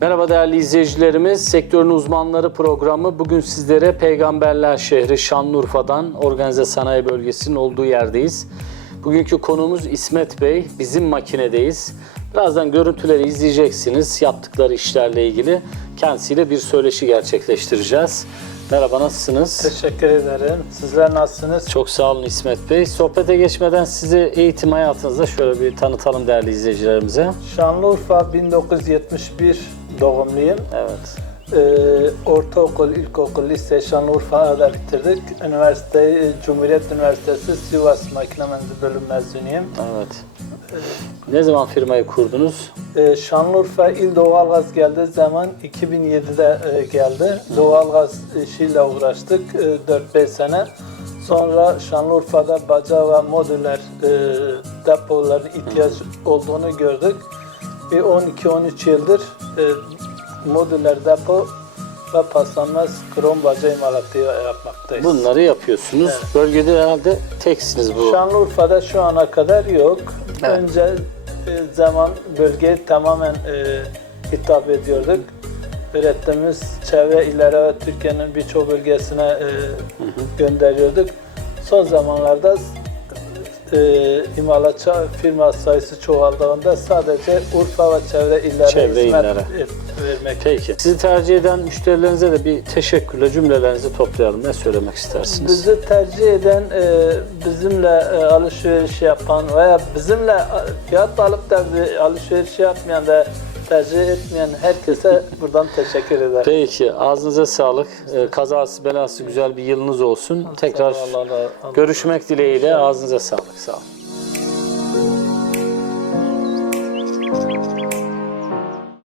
Merhaba değerli izleyicilerimiz. Sektörün uzmanları programı bugün sizlere Peygamberler şehri Şanlıurfa'dan organize sanayi bölgesinin olduğu yerdeyiz. Bugünkü konuğumuz İsmet Bey. Bizim makinedeyiz. Birazdan görüntüleri izleyeceksiniz. Yaptıkları işlerle ilgili kendisiyle bir söyleşi gerçekleştireceğiz. Merhaba nasılsınız? Teşekkür ederim. Sizler nasılsınız? Çok sağ olun İsmet Bey. Sohbete geçmeden sizi eğitim hayatınızda şöyle bir tanıtalım değerli izleyicilerimize. Şanlıurfa 1971 doğumluyum. Evet. Ee, ortaokul, ilkokul, lise Şanlıurfa'da bitirdik. Üniversite, e, Cumhuriyet Üniversitesi Sivas Makine Mühendisliği bölüm mezunuyum. Evet. Ne zaman firmayı kurdunuz? Ee, Şanlıurfa İl Doğalgaz geldiği zaman 2007'de e, geldi. Doğalgaz işiyle uğraştık e, 4-5 sene. Sonra Şanlıurfa'da baca ve modüler e, depoların ihtiyaç olduğunu gördük. Bir 12-13 yıldır e, modüler depo ve paslanmaz krom baca imalatı yapmaktayız. Bunları yapıyorsunuz. Bölgede herhalde teksiniz bu. Şanlıurfa'da şu ana kadar yok. Evet. Önce e, zaman bölgeye tamamen e, hitap ediyorduk. Ürettiğimiz çevre illere ve Türkiye'nin birçok bölgesine e, gönderiyorduk. Son zamanlarda e, imalatçı firma sayısı çoğaldığında sadece Urfa ve çevre illere Çevre hizmet illere. e, vermek. Peki. Sizi tercih eden müşterilerinize de bir teşekkürle cümlelerinizi toplayalım. Ne söylemek istersiniz? Bizi tercih eden, e, bizimle e, alışveriş yapan veya bizimle e, fiyat alıp da bir alışveriş yapmayan da tercih etmeyen herkese buradan teşekkür ederim. Peki. Ağzınıza sağlık. Ee, Kazası belası güzel bir yılınız olsun. Tekrar Allah Allah. görüşmek dileğiyle. Ağzınıza sağlık. Sağ olun.